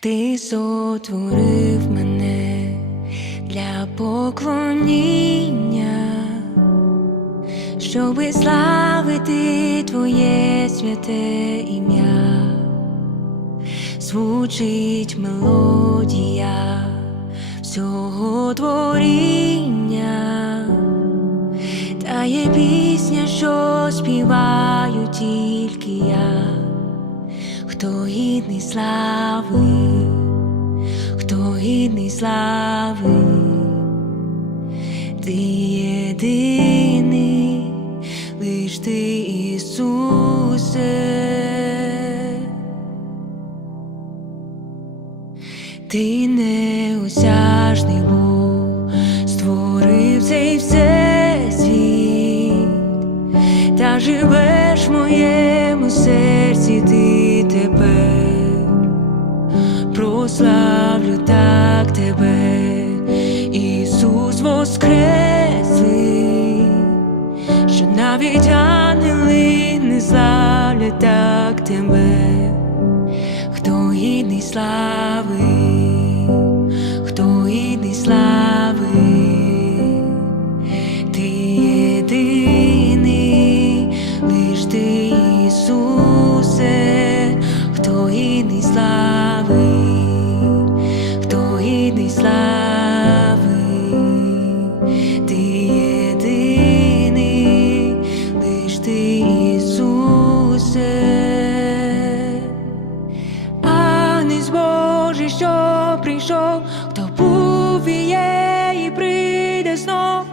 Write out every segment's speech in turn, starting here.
Ти сотворив мене для поклоніння, щоби славити Твоє святе ім'я, звучить мелодія всього творіння, та є пісня, що співаю тільки я хто гідний слави, хто гідний слави, ти єдиний, лиш ти Ісусе, ти неосяжний прославлю так тебе, Ісус воскреслий, що навіть ангели не славлять так тебе, хто гідний слави, хто гідний слави. Ти єдиний, лиш ти Ісусе, хто гідний слави, Агнець Божий, що прийшов, хто був і є, і прийде знов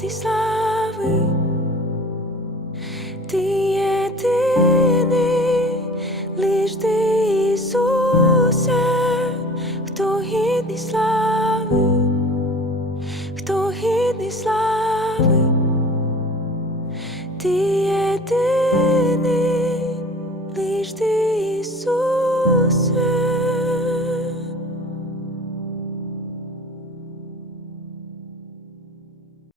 гідний слави, ти єдиний, лиш ти Ісусе, хто гідний слави, хто гідний слави, ти єдиний.